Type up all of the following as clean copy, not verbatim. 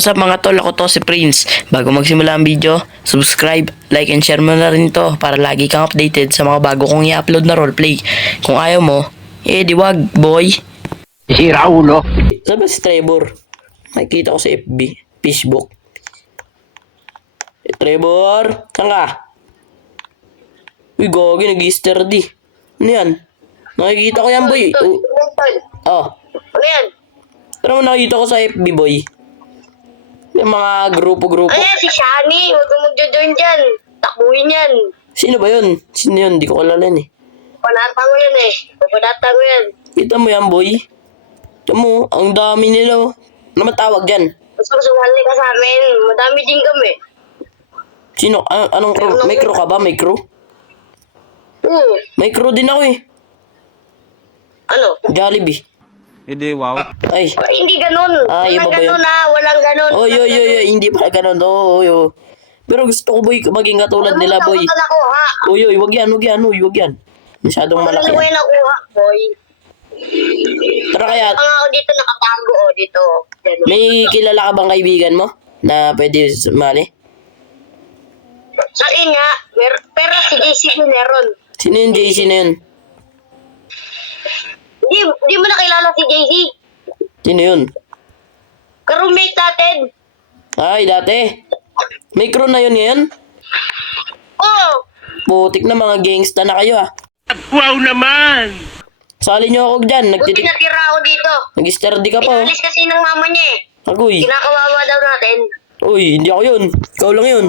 What's up mga tol, ako to si Prince. Bago magsimula ang video, subscribe, like, and share mo na rin to para lagi kang updated sa mga bago kong i-upload na roleplay. Kung ayaw mo, di wag, boy. Sira ulo. Sabi si Trevor, nakikita ko sa FB, Facebook. Trevor, saan ka? Uy, gogi, nag-Easter D. Ano yan? Nakikita ko yan, boy. Oh. Ano yan? Pero nakikita ko sa FB, boy. Yung mga grupo-grupo. Ano yan? Si Shani. Huwag kang magjo-join dyan. Takbuhin yan. Sino ba yun? Sino yun? Di ko kilala eh. Panata ko yan eh. Panata ko yan. Kita mo yan, boy. Kita mo, ang dami nila. Oh. Ano matawag dyan? Gusto ko sumali ka sa amin. Madami din kami. Sino? Anong crew? May crew ka ba? May crew? May crew din ako eh. Ano? Jollibee. Hindi, wow. Ay. Hindi ganun. Iba Walang ba yun? ganun ah. Walang ganun. Oh, yo. Hindi pa ganun. Oh. Pero gusto ko, boy, maging katulad nila, boy. Wala ko ha. Uy, wag yan. Masyadong malaki Wala ko yan. yung nakuha, boy. Tara kaya, Ang ako dito nakatago oh. Dito. Ganun. may kilala ka bang kaibigan mo na pwede sumali? Sa akin nga. Pero si JC meron. Sino yung JC na yun? Di mo nakilala si JC. Sino yun? Ka-roommate natin. Ay, dati. May crew na yun ngayon? Oo. Putik na mga gangsta na kayo ah. Wow naman! Sali nyo ako dyan. Buti natira ako dito. Nag-sturdy ka pa oh. Pinalis kasi ng mama niya eh. Agoy. Kinakawawa daw natin. Uy, hindi ako yun. Ikaw lang yun.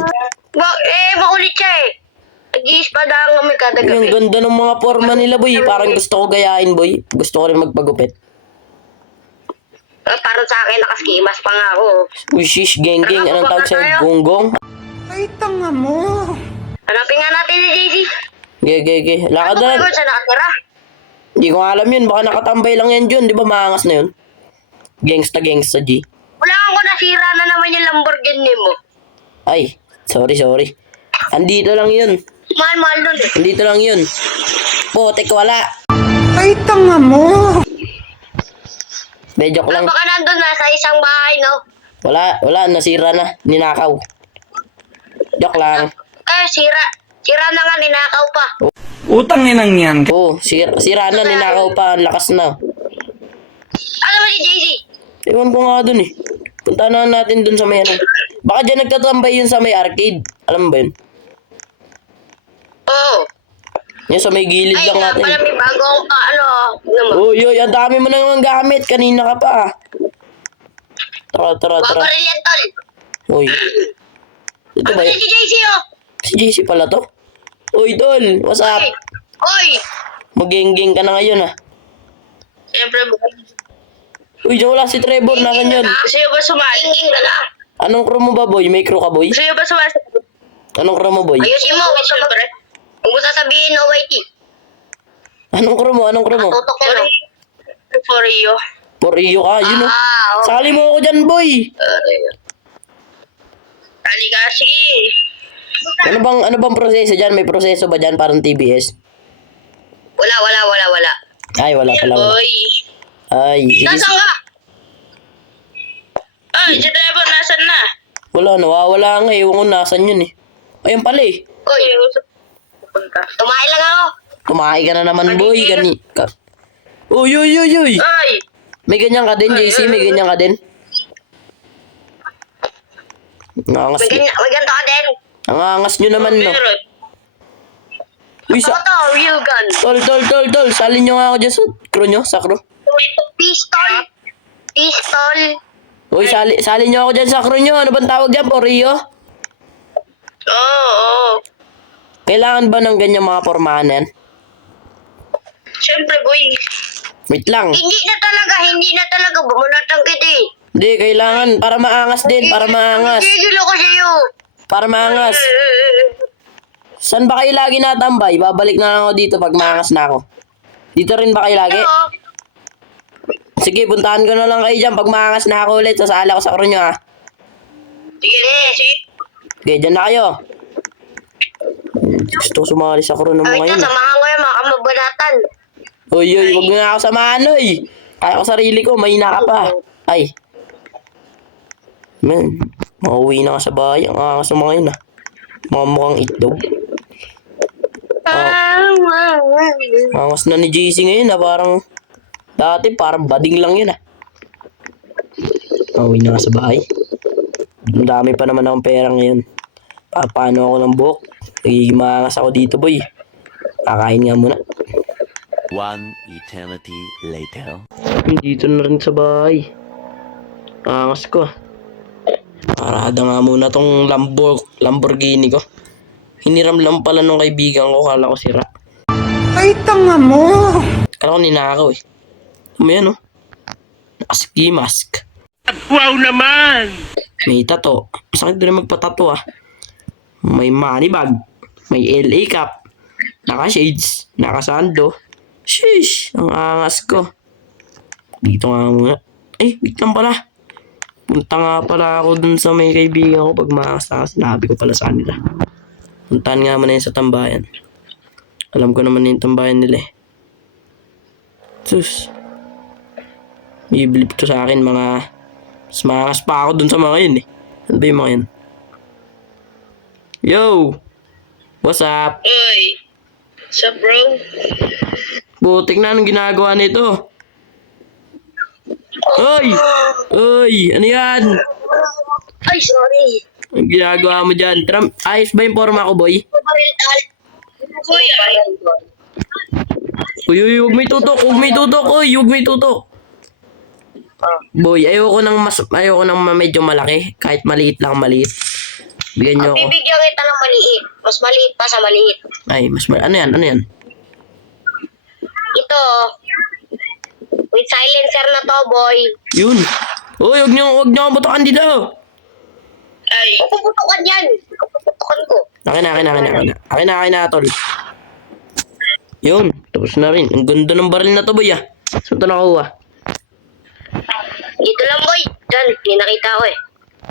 Makulit siya eh. Nag-iispada kami kada Ay, ang gabi. ganda ng mga forma nila, boy. Parang gusto ko gayahin, boy. Gusto ko rin magpagupit. Parang sa akin, nakaskimas pa nga ako. Uy, shish, geng. Anong tawag sa'yo? Gonggong? Hanapin nga natin si JC. Ge. Lakad Ano na. ba siya nakatira? Hindi ko alam yun. Baka nakatambay lang yan dyan. Di ba maangas na yun? Gangsta, G. Wala ko nasira na naman yung Lamborghini mo. Ay, sorry. Andito lang yun. Mahal-mahal nun eh. Andito lang yun. Putik, wala. Ay, tanga mo! Joke lang. Baka nandun na sa isang bahay, no? Wala. Nasira na. Ninakaw. Joke lang. Sira. Sira na nga, ninakaw pa. Utang inang yan. Oo, sira na. Ninakaw pa. Ang lakas na. Ano ba si JC? Ewan ko nga dun eh. Punta na natin dun sa may ano. Baka dyan nagtatambay yun sa may arcade. Alam mo ba yun? Oo. Yan sa may gilid Ay, lang nga natin. pala may bagong, naman. Uy, ang dami mo nang gamit. Kanina ka pa. Tara. Babaril yan, tol. Uy. Ito ba Ano yun? si JC, oh? Si JC pala to? Uy, tol. What's up? Oy! Mag-geng ka na ngayon ah. Siyempre, Uy, dyan wala si Trevor. Nasaan yun? Gusto nyo ba sumali? Ingin ka na. Anong crew mo ba, boy? May crew ka, boy? Gusto nyo ba sumali? Anong crew mo, boy? Ayusin mo, siyempre. Kung gusto sabihin, OYT. Anong crew mo? Tutok ko na. For you. For iyo ka, yun oh. Okay. Sali mo ako dyan, boy. Halika, sige. Ano bang proseso dyan? May proseso ba dyan parang TBS? Wala. Ay, wala pala. Boy. Ay, sige. Nasaan ka? Ay, si Trevor, nasan na? Wala, nawawala nga eh. Ewan ko nasan yun eh. Ayun pala eh. Oy, tumain lang ako. Kumain ka na naman, boy. Uy. Ay, May ganyan ka din, JC. May ganyan ka din. Nangangas may ganito ka din. Nangangas nyo naman, no? Meron. Uy, Ito, real gun. Tol. Salin nyo nga ako dyan sa crew nyo, sa crew. Pistol. Uy, salin nyo ako dyan sa crew nyo. Ano bang tawag dyan, Porio? Oo. Kailangan ba ng ganyan mga pormahan na yan? Siyempre, boy. Wait lang. Hindi na talaga. Bumunatang kita eh. Hindi, kailangan. Para maangas din. Para maangas. Gigil ako sa'yo. Para maangas. Saan ba kayo lagi natambay? Babalik na lang ako dito pag maangas na ako. Dito rin ba kayo lagi? Oo. Sige, puntahan ko na lang kayo dyan. Pag maangas na ako ulit, sasala ko sa crew nyo ha. Sige. Okay, dyan na kayo. Gusto ko sumali sa crew ng mga Ito, yun. samahan ko yung mga kamabanatan. Uy, wag mo na ako samahan, oy. Kaya ko sarili ko, mahina ka pa. Ay. Man, makauwi na ka sa bahay. Ang angas ng mga yun ah. Mga mukhang itlog. Angas na ni JC ngayon ah. Parang, dati parang bading lang yun ah. Makauwi na ka sa bahay. Ang dami pa naman akong pera ngayon. Paano ako ng buhok? Nagiging maangas ako dito boy. Kakain nga muna. One eternity later. Dito na rin sa bahay. Angas ko. Parada nga muna tong Lamborghini ko. Hiniram lang pala nung kaibigan ko. Kala ko sira. Ay, tanga mo! Kala ko ninakaw eh. Ayan oh. Nakaski mask. Wow naman! May tato. Masakit doon magpatato ah. May money bag. May LA cap. Naka-shades. Naka-sando. Sheesh. Ang angas ko. Dito nga muna. Eh, wait lang pala. Punta nga pala ako dun sa may kaibigan ko pag makakasta. Sinabi ko pala sa kanila. Puntahan nga muna yun sa tambayan. Alam ko naman na yung tambayan nila eh. Sus. Bibilip to sa akin mga... Mas makas pa ako dun sa mga yun eh. Ano ba yung mga yun? Yo! What's up? Uy. What's up, bro? Butik na anong ginagawa nito? Hoy! Hoy! Ano yan? Ay, sorry. Ang ginagawa mo dyan? Ayos ba yung forma ko, boy? Baril tal. Uy, ay. Uy, uy, huwag may tutok! Huwag may tutok! Uy, huwag may tutok! Boy, ayoko nang medyo malaki. Kahit maliit lang, maliit. Bigyan nyo ako. Bibigyan kita ng maliit. Mas maliit pa sa maliit. Ay, mas maliit. Ano yan? Ano yan? Ito. With silencer na to, boy. Yun. Uy, huwag nyo ako butukan dito. Ay. Puputukan yan. Puputukan ko. Akin na, tol. Yun, tapos na rin. Ang ganda ng baril na to, boy, ah. Saan ito nakuha? Dito lang, boy. Diyan, di nakita ko eh.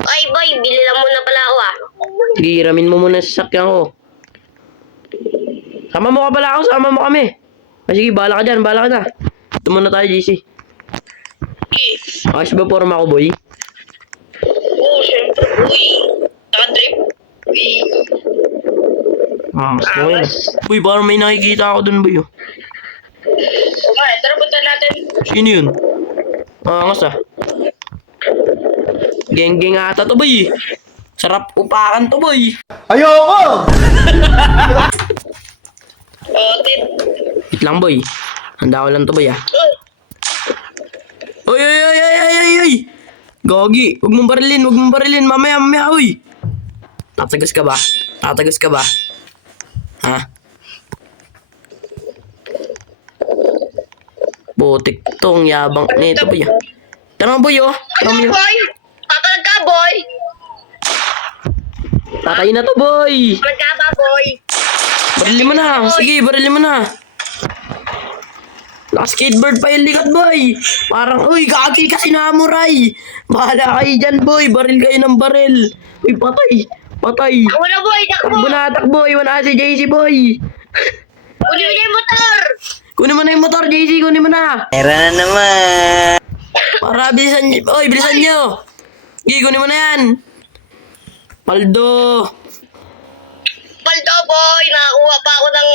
Ay, boy, bili lang muna pala ako ah. Sige, hiramin mo muna sa sasakyan ko. Sama mo ka pala ako, sama mo kami. Sige, bahala ka dyan, bahala ka na. Ito muna tayo, JC. Ayos ba forma ko, boy? Oo, syempre, boy. Nakadrip. Uy. Gusto ko yun. Uy, parang may nakikita ako dun, boy. Oh. Okay, tara punta natin. Sino yun? Angas ah. Geng-geng ata to, boy. Sarap upakan to, boy. Ayoko! Otit. Wait lang, boy. Handa ko lang to, boy, ah. Uy, uy, uy, uy, uy, uy, uy. Gogi, huwag mong barilin. Mamaya, uy. Tatagos ka ba? Ha? Butik tong yabang nito, boy, ah. Tara, boy, oh. Tara mo yun. Boy! Papalag ka, boy! Tatay na to, boy. Papalag ka ba, boy? Barilin mo na. Sige, barilin mo na. Naka-skateboard pa yung likat, boy. Parang, uy, gagi ka sinamuray. Bahala kayo dyan, boy. Baril kayo ng baril. Uy, patay. Ako na, boy! Takbo, iwan na si JC, boy. Kunin mo na yung motor! Kunin mo na yung motor, JC. Kunin mo na. Pera na naman! Para, bilisan nyo. Oy, bilisan nyo. Sige, kunin mo na yan. Paldo. Paldo, boy! Nakakuha pa ako ng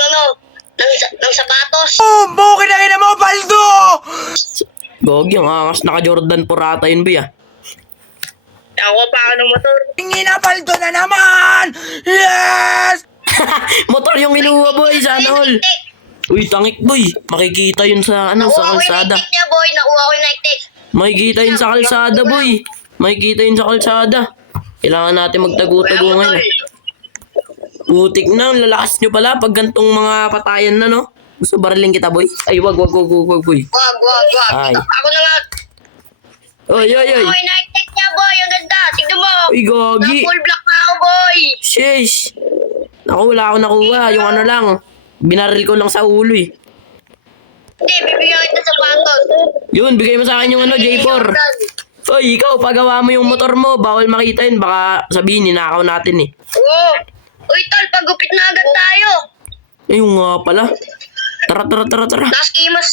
ng sapatos. Bukin na ina mo, Baldo! Gogi, ang angas. Naka-Jordan Purata yun, boy, ah. Nakakuha pa ako ng motor. Tingin na, Baldo na naman! Yes! Motor yung kinuha, boy. Sana all. Uy, tangik, boy. Makikita yun sa, sa kalsada. Nakuha ko yung niya, boy. Nakuha ko yung night. Makikita yun sa kalsada, boy. Kailangan natin magtago-tago ngayon. Putik na, lalakas nyo pala pag gantong mga patayan na, no? Gusto bariling kita, boy? Ay, wag, boy. Wag. Ay. Ako na nga. Oy. Nakuha yung night niya, boy. Ang ganda. Tignan mo. Uy, gogi. Full black na ako, boy. Sheesh. Wala ako nakuha. Yung ano lang. Binaril ko lang sa ulo, eh. Hindi, bibigyan kita sa sapatos. Yun, bigay mo sa akin yung J4. Oy, ikaw, pagawa mo yung motor mo. Bawal makita yun. Baka sabihin, ninakaw natin, eh. Oo. Uy, tol. Pagupit na agad tayo. Ayun nga pala. Tara. Naskimas.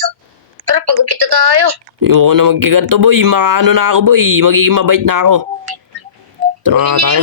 Tara, pagupit na tayo. Ayoko na magkaganto, boy. Makaano na ako, boy. Magiging mabait na ako. Tara nga tayo.